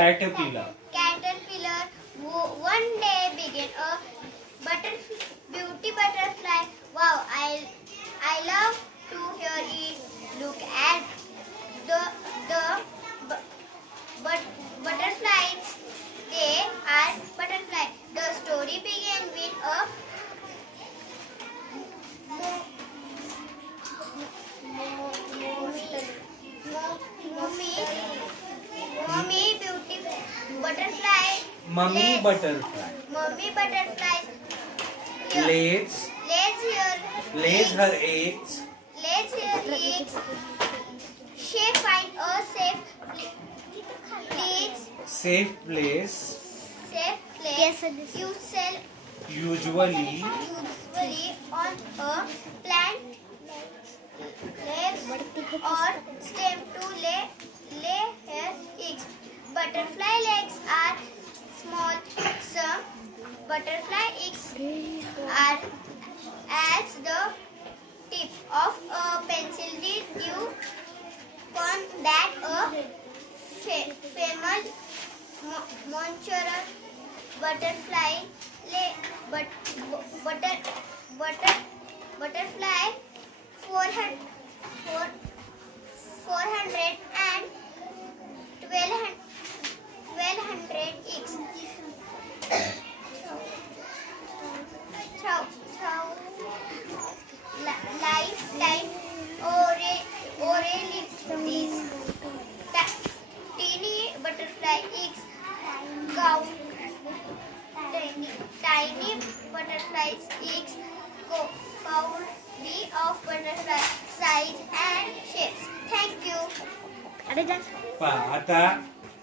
caterpillar. Caterpillar one day began a beauty butterfly. Wow, I love to hear it. Look at the butterflies. They are butterflies. The story began with a Mummy butterfly Lays her eggs. She find a Safe place. Usually on a plant leaves or stem to lay her eggs. Butterfly legs are small. Some butterfly eggs are as the tip of a pencil. Did you know that a famous monstera butterfly butterfly 400 and 1200 eggs. Lifetime oralities. Teeny butterfly eggs count. Tiny butterflies eggs count of butterfly size and shapes. Thank you. आता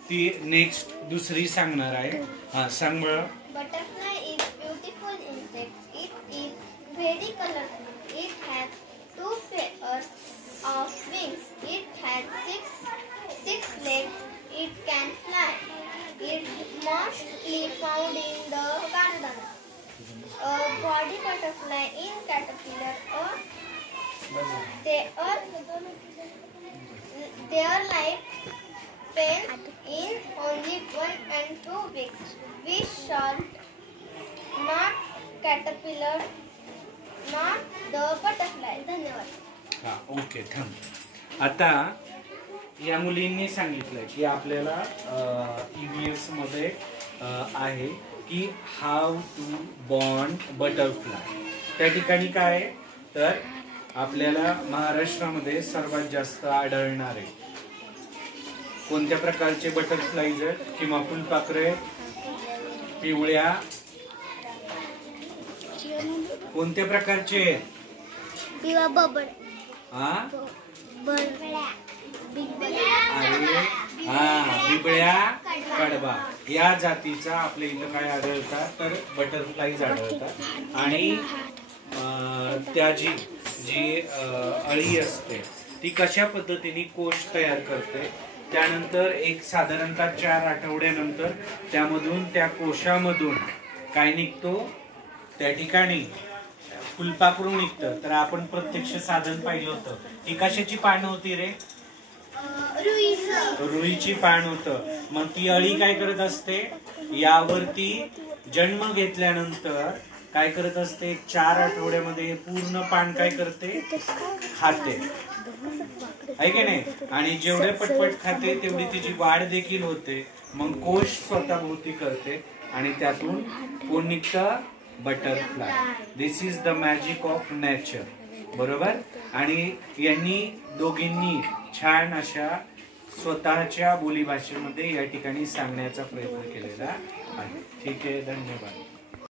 ती next दुसरी सांगणार आहे. हा सांग बरं. Butterfly is beautiful insect. It is very colorful. It has 2 pairs of wings. It has six legs. It can fly. It is mostly found in the garden. A body butterfly in caterpillar. Their life span is only 1 and 2 weeks. We shall not caterpillar, not the butterfly. धन्यवाद. हा okay थांब. आता या मुलींनी सांगितलं की आपल्याला EVS मध्ये आहे की हाऊ टू बॉर्न बटरफ्लाय. त्या ठिकाणी काय आहे तर आपल्याला महाराष्ट्रामध्ये सर्वात जास्त आढळणारे कोणत्या प्रकारचे बटरफ्लाईज आहेत किंवा फुलपाखरे पिवळ्या कोणत्या प्रकारचे बिबळ्या कडबा या जातीचा आपल्या इथं काय आढळतात तर बटरफ्लाईज आढळतात. आणि त्याची जी अळी असते ती कशा पद्धतीने कोश तयार करते. त्यानंतर एक साधारणतः 4 आठवड्यानंतर त्यामधून त्या कोशामधून काय निघतो त्या ठिकाणी फुलपाखरू निघतं. तर आपण प्रत्यक्ष साधन पाहिलं होतं. ही कशाची पानं होती रे? रुईची पान होतं. मग ती अळी काय करत असते यावरती जन्म घेतल्यानंतर काय करत असते 4 आठवड्यामध्ये पूर्ण पान काय करते खाते आहे की नाही. आणि जेवढे पटपट खाते तेवढी तिची वाढ देखील होते. मग कोश स्वतःभोवती करते आणि त्यातून कोण निघतं butterfly. This is the magic of nature. बरोबर. आणि यांनी दोघींनी छान अशा स्वतःच्या बोलीभाषेमध्ये या ठिकाणी सांगण्याचा प्रयत्न केलेला आहे. ठीक आहे. धन्यवाद.